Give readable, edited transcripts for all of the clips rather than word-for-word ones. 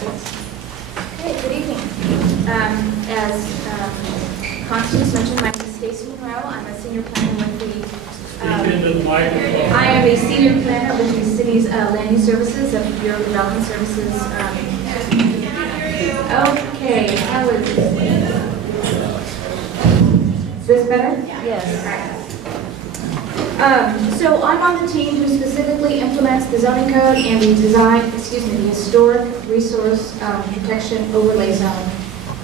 Okay, good evening. As Constance mentioned, my name is Stacy Monroe. I'm a senior planner with the Speak into the microphone. I am a senior planner with the city's land use services of Bureau of Development Services. Okay, how is this? Is this better? Yes. So I'm on the team who specifically implements the zoning code and the the historic resource protection overlay zone.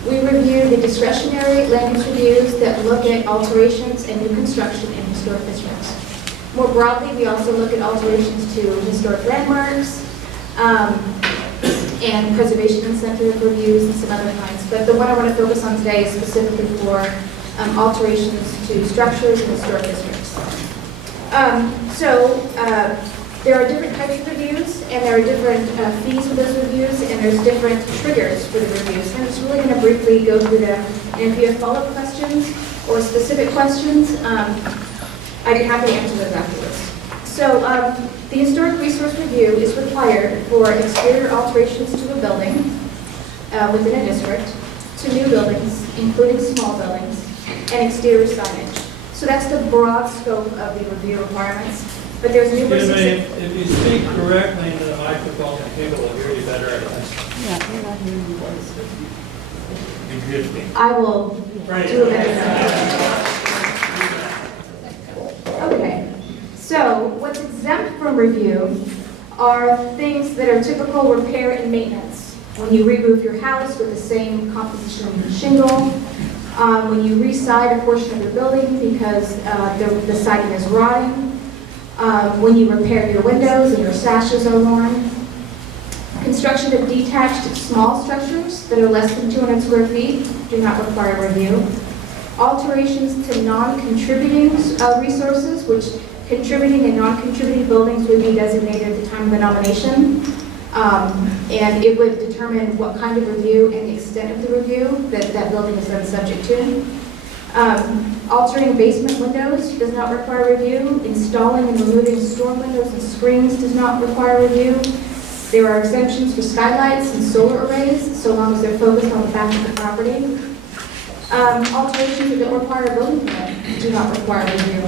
We review the discretionary land use reviews that look at alterations and new construction in historic districts. More broadly, we also look at alterations to historic landmarks and preservation incentive reviews and some other kinds. But the one I want to focus on today is specifically for alterations to structures in historic districts. There are different types of reviews, and there are different fees for those reviews, and there's different triggers for the reviews. And I'm just really going to briefly go through them. And if you have follow-up questions or specific questions, I'd be happy to answer those afterwards. So the historic resource review is required for exterior alterations to a building within a district, to new buildings, including small buildings, and exterior signage. So that's the broad scope of the review requirements. But there's numerous. Excuse me, if you speak correctly into the microphone, people will hear you better. Yeah, you're not hearing your voice. You hear me. I will Right. do a better job. Okay, so what's exempt from review are things that are typical repair and maintenance. When you re-roof your house with the same composition shingle, when you re-side a portion of your building because the siding is rotting, when you repair your windows and your sashes are worn, construction of detached small structures that are less than 200 square feet do not require review, alterations to non-contributing resources, which contributing and non-contributing buildings would be designated at the time of the nomination. And it would determine what kind of review and the extent of the review that that building is then subject to. Altering basement windows does not require review. Installing and removing storm windows and screens does not require review. There are exemptions for skylights and solar arrays, so long as they're focused on the back of the property. Alterations that don't require a building permit do not require review.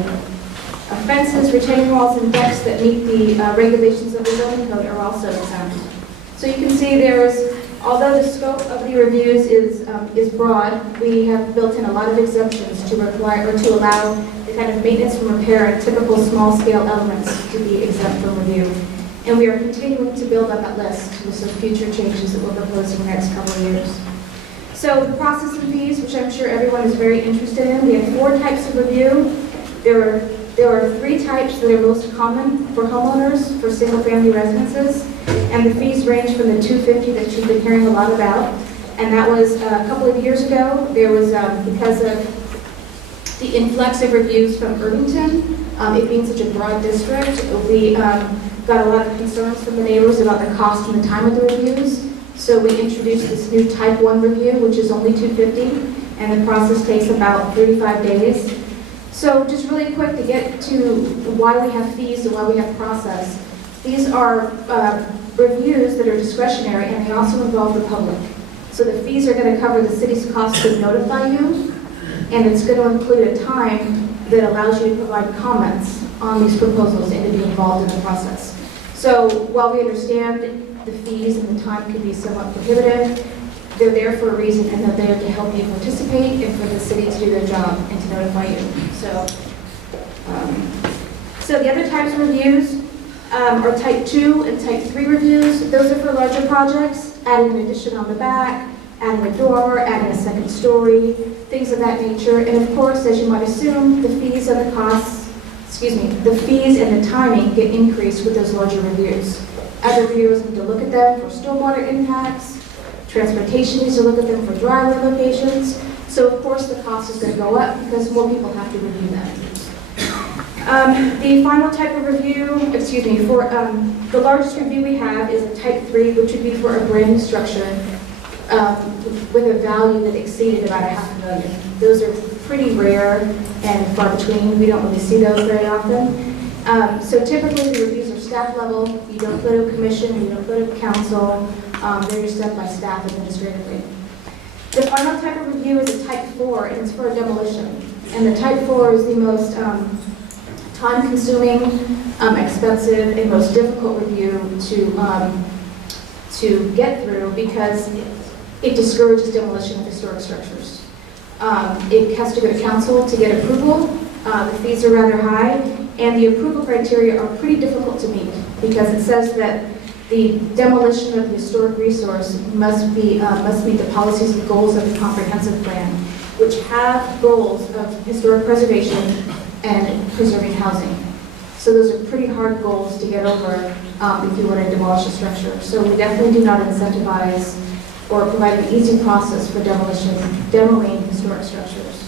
Fences, retaining walls, and decks that meet the regulations of the zoning code are also exempt. So you can see although the scope of the reviews is broad, we have built in a lot of exemptions to require or to allow the kind of maintenance and repair and typical small-scale elements to be exempt from review. And we are continuing to build on that list with some future changes that we'll propose in the next couple of years. So the processing fees, which I'm sure everyone is very interested in, we have 4 types of review. There are 3 types that are most common for homeowners for single-family residences, and the fees range from the $250 that you've been hearing a lot about. And that was a couple of years ago. There was, because of the influx of reviews from Irvington, it being such a broad district, we got a lot of concerns from the neighbors about the cost and the time of the reviews. So we introduced this new Type 1 review, which is only $250, and the process takes about 35 days. So just really quick to get to why we have fees and why we have process. These are reviews that are discretionary, and they also involve the public. So the fees are going to cover the city's cost to notify you, and it's going to include a time that allows you to provide comments on these proposals and to be involved in the process. So while we understand the fees and the time can be somewhat prohibitive, they're there for a reason, and they're there to help you participate and for the city to do their job and to notify you. So the other types of reviews are Type 2 and Type 3 reviews. Those are for larger projects, adding an addition on the back, adding a dormer, adding a second story, things of that nature. And of course, as you might assume, the fees and the timing get increased with those larger reviews. Other reviewers need to look at them for stormwater impacts. Transportation needs to look at them for driveway locations. So of course the cost is going to go up because more people have to review them. The final type of review, for the largest review we have is a Type 3, which would be for a brand new structure with a value that exceeded about $500,000. Those are pretty rare and far between. We don't really see those very often. So typically the reviews are staff level. You don't go to a commission, you don't go to council. They're just done by staff administratively. The final type of review is a type 4, and it's for a demolition. And the type 4 is the most time-consuming, expensive, and most difficult review to get through because it discourages demolition of historic structures. It has to go to council to get approval. The fees are rather high, and the approval criteria are pretty difficult to meet because it says that the demolition of the historic resource must meet the policies and goals of the comprehensive plan, which have goals of historic preservation and preserving housing. So those are pretty hard goals to get over if you want to demolish a structure. So we definitely do not incentivize or provide an easy process for demoing historic structures.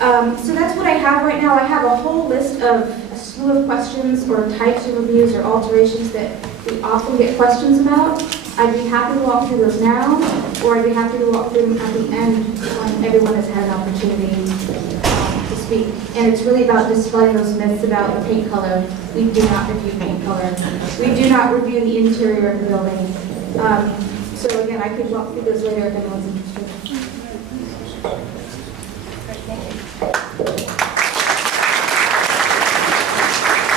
So that's what I have right now. I have a whole list of a slew of questions or types of reviews or alterations that we often get questions about. I'd be happy to walk through those now, or I'd be happy to walk through them at the end when everyone has had an opportunity to speak. And it's really about dispelling those myths about the paint color. We do not review paint color. We do not review the interior of the building. So again, I could walk through those later if anyone's interested. Thank you.